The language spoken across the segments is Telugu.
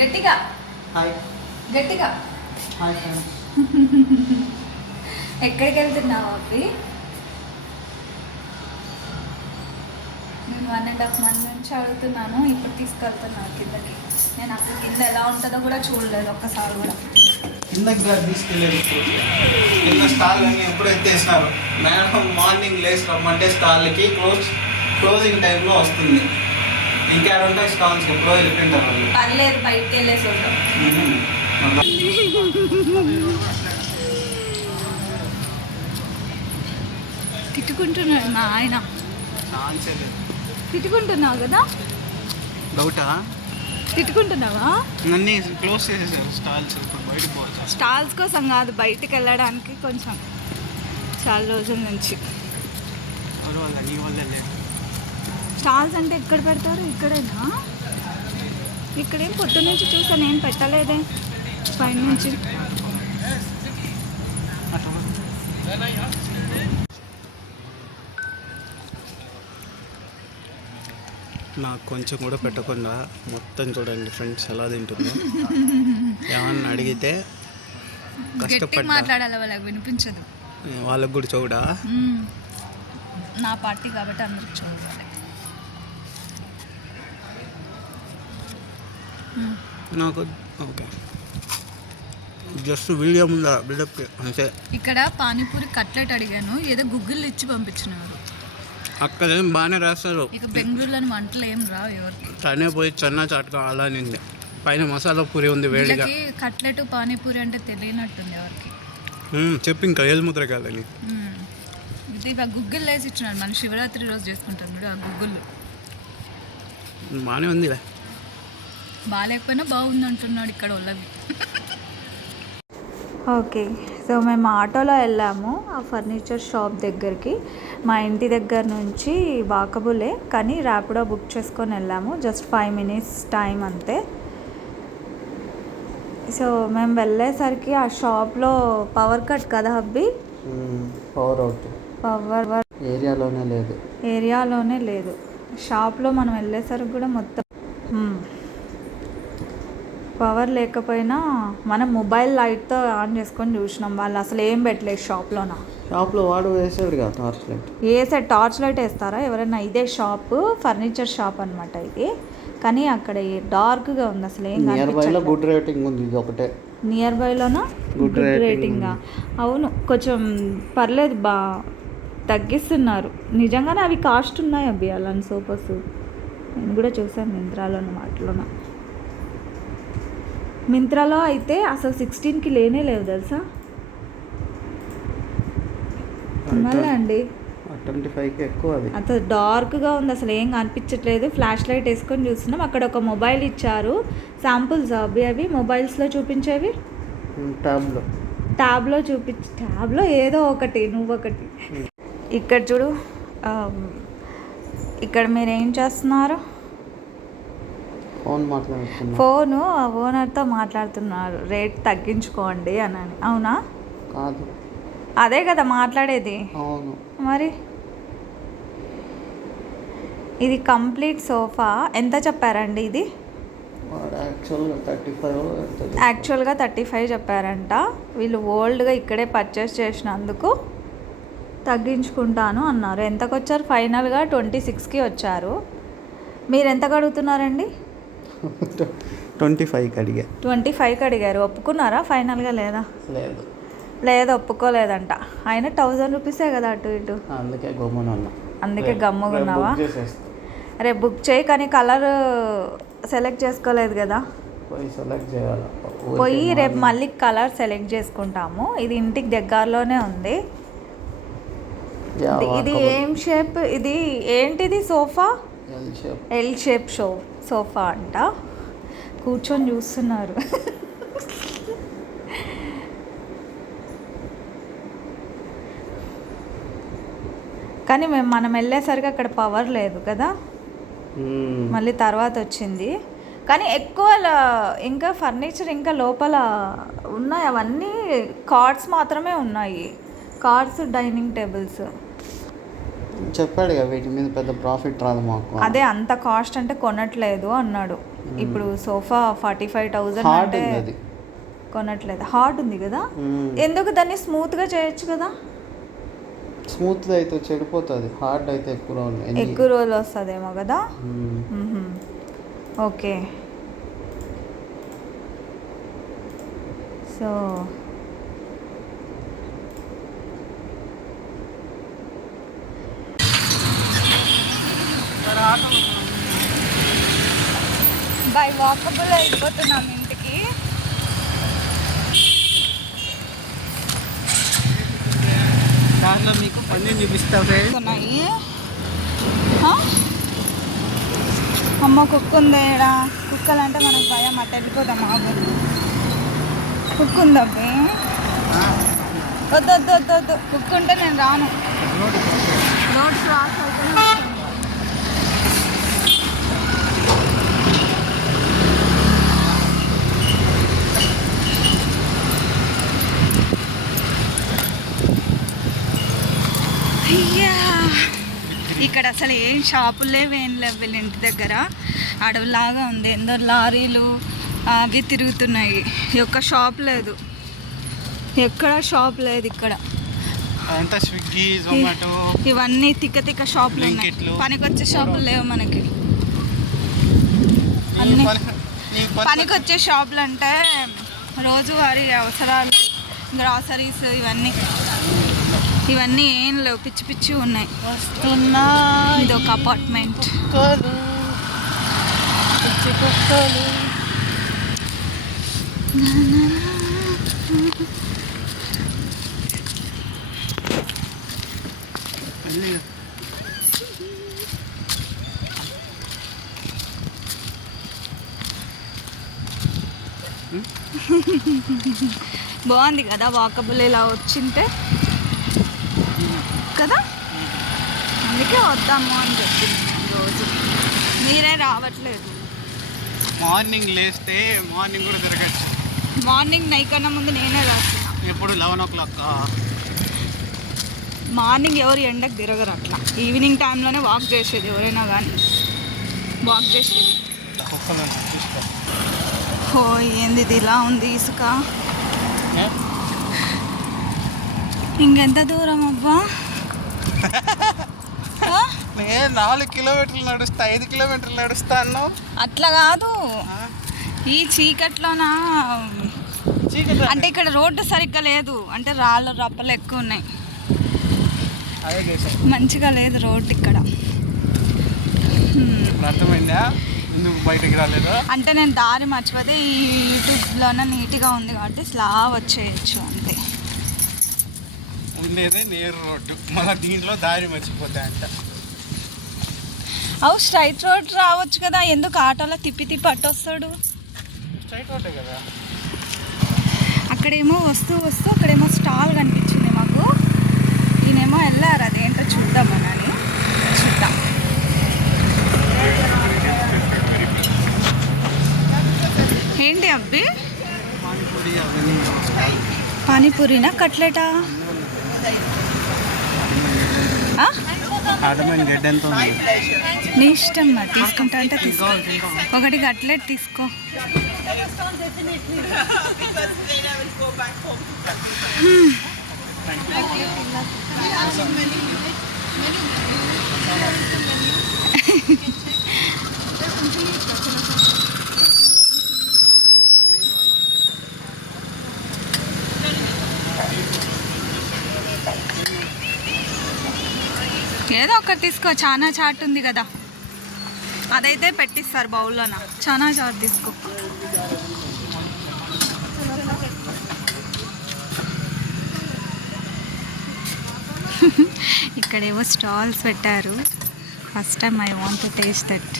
గట్టిగా హాయ్ గట్టిగా హాయ్ ఫ్రెండ్స్. ఎక్కడికి వెళ్తున్నావు అవి? నేను 1.5 month నుంచి అడుగుతున్నాను, ఇప్పుడు తీసుకెళ్తున్నాను కిందకి. నేను అసలు కింద ఎలా ఉంటుందో కూడా చూడలేదు ఒక్కసారి కూడా. కిందకి తీసుకెళ్ళేది కింద స్టాల్ అని ఎప్పుడు ఎత్తేసినారు. మేడం మార్నింగ్ లేచి రమ్మంటే స్టాల్కి క్లోజింగ్ టైంలో వస్తుంది. ఇంకా ఉంటాయి స్టాల్స్ ఎప్పుడో వెళ్ళిపోయింటారు వాళ్ళు. పర్లేదు, బయటకు వెళ్ళేసి వద్దాం. తిట్టుకుంటున్నాడు మా ఆయన. తిట్టుకుంటున్నావు కదా? డౌటా? తిట్టుకుంటున్నావా? అన్నీ క్లోజ్ చేసేసారు స్టాల్స్. ఇప్పుడు బయటకు పోవచ్చు. స్టాల్స్ కోసం కాదు, బయటికి వెళ్ళడానికి కొంచెం చాలా రోజుల నుంచి. ఎవరు వాళ్ళ నీ వల్ల లేదు. స్టాల్స్ అంటే ఎక్కడ పెడతారు? ఇక్కడేనా? ఇక్కడేం పొద్దు నుంచి చూసాను, ఏం పెట్టలేదే పైన నుంచి. నాకు కొంచెం కూడా పెట్టకుండా మొత్తం చూడండి ఫ్రెండ్స్ ఎలా తింటుందో. ఏమన్నా అడిగితే కష్టపడి మాట్లాడాలి, వాళ్ళకి వినిపించదు. వాళ్ళకు కూడా చూడా. నా పార్టీ కాబట్టి అందరికి చూడాలి. నాకు ఓకే, జస్ట్ వీడియో ముందు బిల్డప్ అంతే. ఇక్కడ పానీపూరి కట్లెట్ అడిగాను, ఏదో గుగ్గిళ్ళు ఇచ్చి పంపించినారు. అక్కడ ఏం బాగానే రాస్తారు. ఇక బెంగళూరులోని వంటలు ఏం రావు ఎవరికి. తనే పోయి చెన్నా చాటుగా అలా నింది. పైన మసాలా పూరి ఉంది వేడిగా. కట్లెట్ పానీపూరి అంటే తెలియనట్టుంది ఎవరికి. చెప్పి ఇంకా ఏది ముద్ర కాదని. ఇది ఇక గుగ్గిళ్ళు వేసి ఇచ్చినారు. మన శివరాత్రి రోజు చేసుకుంటాం చూడు, ఆ గుగ్గిళ్ళు బాగానే ఉందిలే. బాగాలేకపోయినా బాగుంది అంటున్నాడు ఇక్కడ వాళ్ళవి. ఓకే, సో మేము ఆటోలో వెళ్ళాము ఆ ఫర్నిచర్ షాప్ దగ్గరికి. మా ఇంటి దగ్గర నుంచి వాకబులే, కానీ ర్యాపిడో బుక్ చేసుకొని వెళ్ళాము. జస్ట్ 5 minutes టైం అంతే. సో మేము వెళ్ళేసరికి ఆ షాప్లో పవర్ కట్ కదా హబ్బీ. పవర్ అవుట్ ఏరియాలోనే లేదు. షాప్లో మనం వెళ్ళేసరికి కూడా మొత్తం పవర్ లేకపోయినా మనం మొబైల్ లైట్తో ఆన్ చేసుకొని చూసినాం. వాళ్ళు అసలు ఏం పెట్టలేదు షాప్లో వాడు వేసాడు కదా టార్చ్ లైట్. వేసాడు, టార్చ్ లైట్ వేస్తారా ఎవరైనా? ఇదే షాప్, ఫర్నిచర్ షాప్ అనమాట ఇది. కానీ అక్కడ డార్క్గా ఉంది, అసలు ఏం కనిపించట్లేదు. గుడ్ రేటింగ్ ఉంది, ఇది ఒకటే. నియర్ బైలోనా గుడ్ రేటింగా? అవును, కొంచెం పర్లేదు, తగ్గిస్తున్నారు. నిజంగానే అవి కాస్ట్ ఉన్నాయి అబ్బి అలాంటి సోఫాస్. నేను కూడా చూసాను మింత్రాలోని వాటిలోన. మింత్రాలో అయితే అసలు 16కి లేవు తెలుసా. మళ్ళీ అండి 25కి ఎక్కువ. అది అంత డార్క్గా ఉంది, అసలు ఏం కనిపించట్లేదు. ఫ్లాష్ లైట్ వేసుకొని చూస్తున్నాం. అక్కడ ఒక మొబైల్ ఇచ్చారు, శాంపుల్స్ అవి మొబైల్స్లో చూపించేవి. ట్యాబ్లో ట్యాబ్లో ఏదో ఒకటి, నువ్వొకటి. ఇక్కడ చూడు, ఇక్కడ మీరు ఏం చేస్తున్నారు? ఫోను ఓనర్తో మాట్లాడుతున్నారు, రేట్ తగ్గించుకోండి అని. అవునా? కాదు, అదే కదా మాట్లాడేది. అవును మరి ఇది కంప్లీట్ సోఫా ఎంత చెప్పారండి? ఇది యాక్చువల్గా 35 చెప్పారంట. వీళ్ళు ఓల్డ్గా ఇక్కడే పర్చేస్ చేసినందుకు తగ్గించుకుంటాను అన్నారు. ఎంతకు వచ్చారు? ఫైనల్గా 26కి వచ్చారు. మీరు ఎంతకు అడుగుతున్నారండి? 25కి అడిగారు. ఒప్పుకున్నారా ఫైనల్గా? లేదు ఒప్పుకోలేదంట. ఆయన 1000 రూపీసే కదా అటు ఇటు. అందుకే గమ్ముగున్నావా? రేపు బుక్ చేయి, కానీ కలర్ సెలెక్ట్ చేసుకోలేదు కదా. పోయి రేపు మళ్ళీ కలర్ సెలెక్ట్ చేసుకుంటాము. ఇది ఇంటికి దగ్గరలోనే ఉంది. ఇది ఏం షేప్? ఇది ఏంటిది? సోఫా ఎల్ షేప్ సోఫా అంట. కూర్చొని చూస్తున్నారు. కానీ మనం వెళ్ళేసరికి అక్కడ పవర్ లేదు కదా, మళ్ళీ తర్వాత వచ్చింది. కానీ ఎక్కువ ఇంకా ఫర్నిచర్ ఇంకా లోపల ఉన్నాయి, అవన్నీ కార్డ్స్ మాత్రమే ఉన్నాయి. Cards, dining tables. చెప్పాడు కదా వీటి మీద పెద్ద ప్రాఫిట్ రాదు మాకు. అదే అంత కాస్ట్ అంటే కొనట్లేదు అన్నాడు. ఇప్పుడు సోఫా 45,000 హార్డ్ అంటే అది కొనట్లేదు. హార్డ్ ఉంది కదా, ఎందుకు దాన్ని స్మూత్గా చేయొచ్చు కదా. స్మూత్ అయితే చెడిపోతుంది, హార్డ్ అయితే ఎక్కువ రోజులు వస్తుందేమో కదా. ఓకే, సో బై వాకబుల్ అయిపోతున్నాం ఇంటికి. దాంట్లో మీకు పన్నీర్ చూపిస్తాయి. అమ్మ కుక్క ఉంది ఇక్కడ. కుక్కలంటే మనకు భయం, అట్ట వెళ్ళిపోతాం. కుక్క ఉందమ్మి, వద్దు వద్దు వద్దు వద్దు. కుక్క ఉంటే నేను రాను. రోడ్ క్రాస్ అవుతుంది. అయ్యా, ఇక్కడ అసలు ఏం షాపులు లేవు, ఏం లేవు. వీళ్ళ ఇంటి దగ్గర అడవిలాగా ఉంది. ఎందరో లారీలు అవి తిరుగుతున్నాయి. ఒక్క షాప్ లేదు, ఎక్కడ షాప్ లేదు ఇక్కడ. స్విగ్గీ, జొమాటో, ఇవన్నీ తిక్క తిక్క షాపులు ఉన్నాయి. పనికొచ్చే షాపులు లేవు మనకి. అన్ని పనికొచ్చే షాపులు అంటే రోజువారీ అవసరాలు, గ్రాసరీస్, ఇవన్నీ ఏం లేవు. పిచ్చి పిచ్చి ఉన్నాయి. ఇది ఒక అపార్ట్మెంట్. బాగుంది కదా వాకబుల్ ఇలా వచ్చింటే కదా, అందుకే వద్దాము అని చెప్పింది. రోజు మీరే రావట్లేదు. మార్నింగ్ లేస్తే మార్నింగ్ కూడా తిరగచ్చు. మార్నింగ్ నైకన్నా ముందు నేనే రాస్తున్నా. ఎప్పుడు 11 o'clock. మార్నింగ్ ఎవరు ఎండకు తిరగరు. అట్లా ఈవినింగ్ టైంలోనే వాక్ చేసేది ఎవరైనా కానీ. వాక్ చేసేది. ఓ ఏంది ఇది ఇలా ఉంది ఇసుక. ఇంకెంత దూరం అబ్బా? నేను 4 kilometers నడుస్తా, 5 kilometers నడుస్తాను. అట్లా కాదు, ఈ చీకట్లోనా అంటే ఇక్కడ రోడ్డు సరిగ్గా లేదు. అంటే రాళ్ళు రప్పలు ఎక్కువ ఉన్నాయి. మంచిగా లేదు రోడ్డు ఇక్కడ. అర్థమైందా ఎందుకు బయటకు రాలేదు అంటే? నేను దారి మర్చిపోతే ఈ యూట్యూబ్లోనే నీట్గా ఉంది కాబట్టి స్లా వచ్చేయచ్చు అంతే. ఉండేదే నేరు రోడ్డు, మళ్ళీ దీంట్లో దారి మర్చిపోతా అంట. అవు స్ట్రైట్ రోడ్ రావచ్చు కదా, ఎందుకు ఆటోలో తిప్పి తిప్పి అట్టొస్తాడు? స్ట్రైట్ రోడ్డే కదా. అక్కడేమో వస్తూ అక్కడేమో స్టాల్ కనిపించింది మాకు. ఈయనేమో వెళ్ళారు, అదేంటో చూద్దామని. చూద్దాం. ఏంటి అబ్బి? పానీపూరినా కట్లెటా? నీ ఇష్టం, మరి తీసుకుంటా అంటే తీసుకో. ఒకటి కట్లెట్ తీసుకో. ఏదో ఒకటి తీసుకో. చానా చాట్ ఉంది కదా, అదైతే పెట్టిస్తారు బౌల్లోన. చానా చాట్ తీసుకో. ఇక్కడేవో స్టాల్స్ పెట్టారు. First time I want to taste that.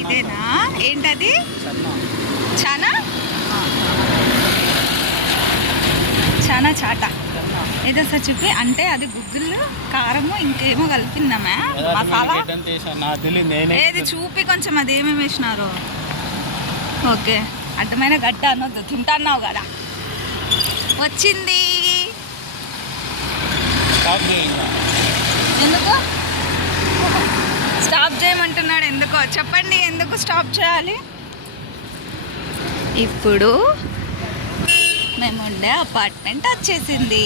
ఇదేనా? ఏంటది? చానా చానా చాట. ఏదో సార్ చెప్పి అంటే అది గుగ్గులు కారము ఇంకేమో కలిపిందామా మసాలా ఏది చూపి కొంచెం అది ఏమేమి వేసినారు. ఓకే అడ్డమైన గడ్డ అనొద్దు, తింటున్నావు కదా. వచ్చింది ఎందుకు స్టాప్ చేయమంటున్నాడు? ఎందుకో చెప్పండి, ఎందుకు స్టాప్ చేయాలి? ఇప్పుడు మేము ఉండే అపార్ట్మెంట్ వచ్చేసింది.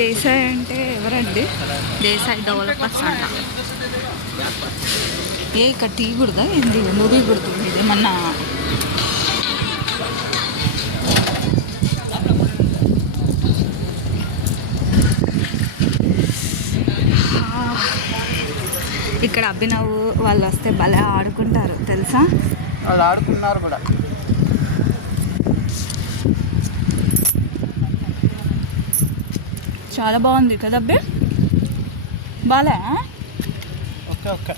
దేశాయ్ అంటే ఎవరండి? దేశాయ్ డెవలపర్స్ అంట. ఇక్కడ టీ కుడదా ఏంది? మూవీ కుడుతుంది ఇదేమన్నా. ఇక్కడ అభినవ్ వాళ్ళు వస్తే భలే ఆడుకుంటారు తెలుసా. వాళ్ళు ఆడుకున్నారు కూడా. చాలా బాగుంది కదా అబ్బే. బాలే ఓకే ఓకే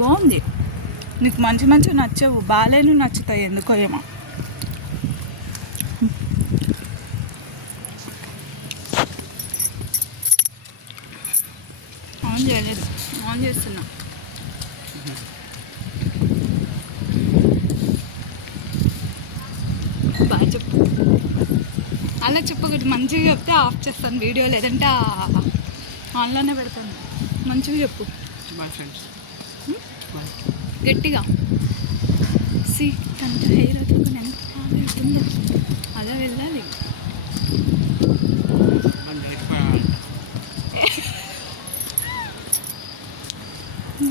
బాగుంది. నీకు మంచి మంచి నచ్చవు, బాలేను నచ్చుతాయి ఎందుకో ఏమో. ఆన్ చేయలేదు, ఆన్ చేస్తున్నా. బాగా చెప్పు, అలా చెప్పకూడదు. మంచిగా చెప్తే ఆఫ్ చేస్తాను వీడియో, లేదంటే ఆన్లోనే పెడతాను. మంచిగా చెప్పు గట్టిగా. సి తన హెయిర్ వదులుకొని ఎంత బాగా అవుతుందో అలా వెళ్ళాలి.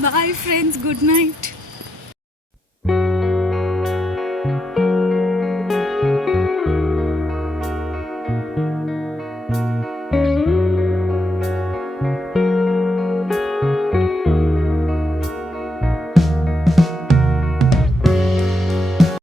Bye friends, good night.